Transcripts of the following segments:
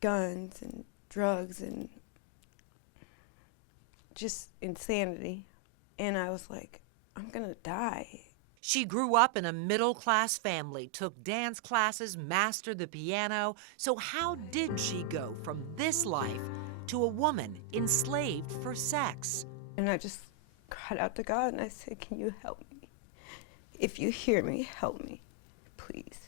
guns and drugs and just insanity. And I was like, I'm gonna die. She grew up in a middle-class family, took dance classes, mastered the piano. So how did she go from this life to a woman enslaved for sex? And I just cried out to God and I said, can you help me? If you hear me, help me, please.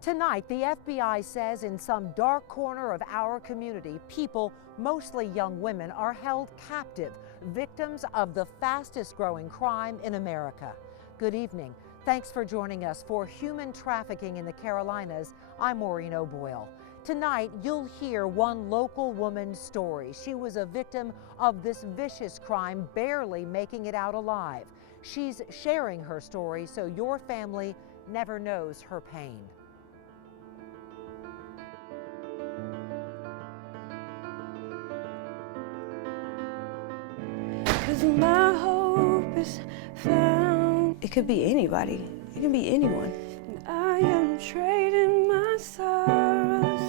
Tonight, the FBI says in some dark corner of our community, people, mostly young women, are held captive, victims of the fastest growing crime in America. Good evening. Thanks for joining us for Human Trafficking in the Carolinas. I'm Maureen O'Boyle. Tonight, you'll hear one local woman's story. She was a victim of this vicious crime, barely making it out alive. She's sharing her story so your family never knows her pain. 'Cause my hope is found. It could be anybody. It can be anyone. And I am trading my sorrows.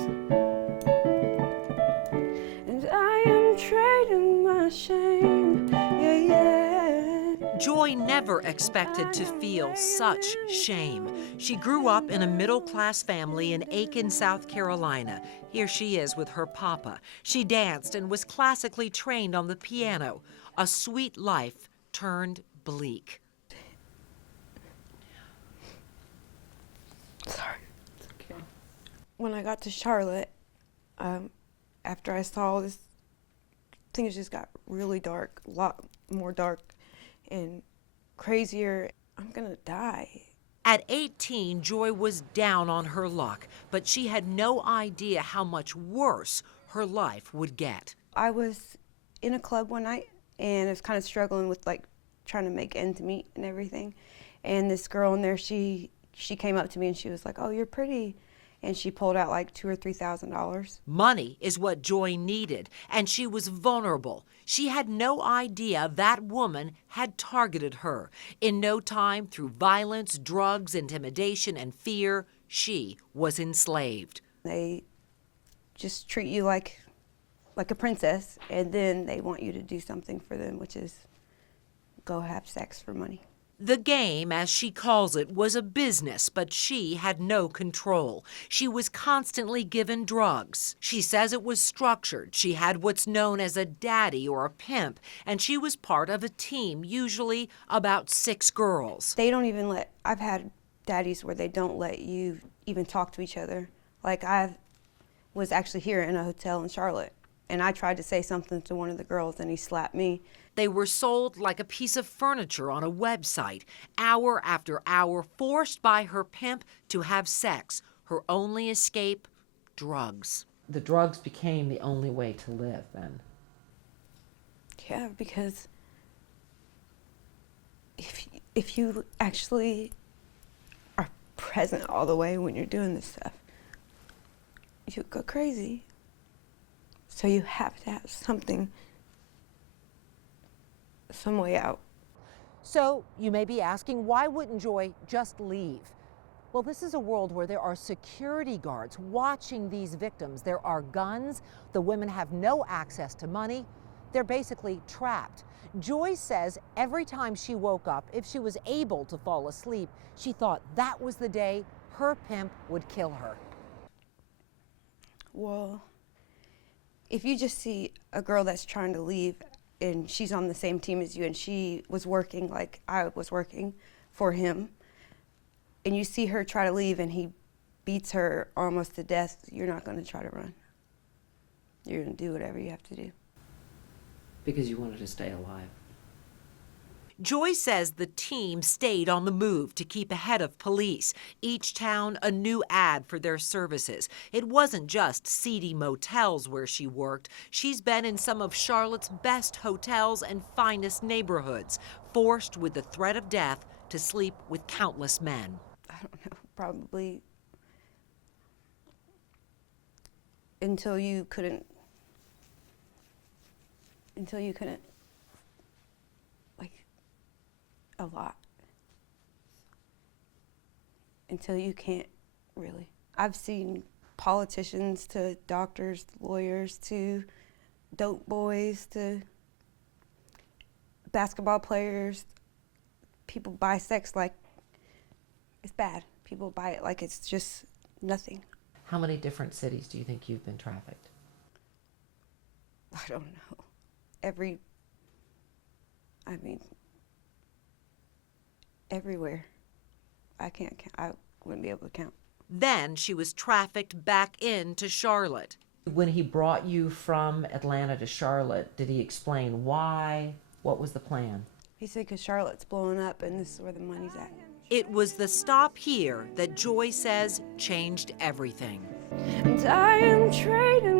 And I am trading my shame. Yeah, yeah. Joy never expected to feel such shame. She grew up in a middle-class family in Aiken, South Carolina. Here she is with her papa. She danced and was classically trained on the piano. A sweet life turned bleak. Sorry. It's okay. When I got to Charlotte, after I saw this, things just got really dark, a lot more dark and crazier. I'm gonna die. At 18, Joy was down on her luck, but she had no idea how much worse her life would get. I was in a club one night and I was kind of struggling with like trying to make ends meet and everything. And this girl in there, she came up to me and she was like, "Oh, you're pretty." And she pulled out like $2,000 or $3,000. Money is what Joy needed, and she was vulnerable. She had no idea that woman had targeted her. In no time, through violence, drugs, intimidation, and fear, she was enslaved. They just treat you like a princess, and then they want you to do something for them, which is go have sex for money. The game, as she calls it, was a business, but she had no control. She was constantly given drugs. She says it was structured. She had what's known as a daddy or a pimp, and she was part of a team, usually about 6 girls. They don't even let, I've had daddies where they don't let you even talk to each other. Like I was actually here in a hotel in Charlotte, and I tried to say something to one of the girls and he slapped me. They were sold like a piece of furniture on a website, hour after hour, forced by her pimp to have sex. Her only escape, drugs. The drugs became the only way to live then. Yeah, because if you actually are present all the way when you're doing this stuff, you go crazy. So you have to have something, some way out. So you may be asking, why wouldn't Joy just leave? Well, this is a world where there are security guards watching these victims. There are guns. The women have no access to money. They're basically trapped. Joy says every time she woke up, if she was able to fall asleep, she thought that was the day her pimp would kill her. Well, if you just see a girl that's trying to leave and she's on the same team as you and she was working like I was working for him, and you see her try to leave and he beats her almost to death, you're not going to try to run. You're going to do whatever you have to do. Because you wanted to stay alive. Joy says the team stayed on the move to keep ahead of police. Each town a new ad for their services. It wasn't just seedy motels where she worked. She's been in some of Charlotte's best hotels and finest neighborhoods, forced with the threat of death to sleep with countless men. I don't know, probably until you couldn't, like, a lot. Until you can't really. I've seen politicians to doctors, lawyers to dope boys to basketball players. People buy sex like it's bad. People buy it like it's just nothing. How many different cities do you think you've been trafficked? I don't know. Everywhere. I can't count. I wouldn't be able to count. Then she was trafficked back into Charlotte. When he brought you from Atlanta to Charlotte, did he explain why? What was the plan? He said because Charlotte's blowing up and this is where the money's at. It was the stop here that Joy says changed everything. And I am trading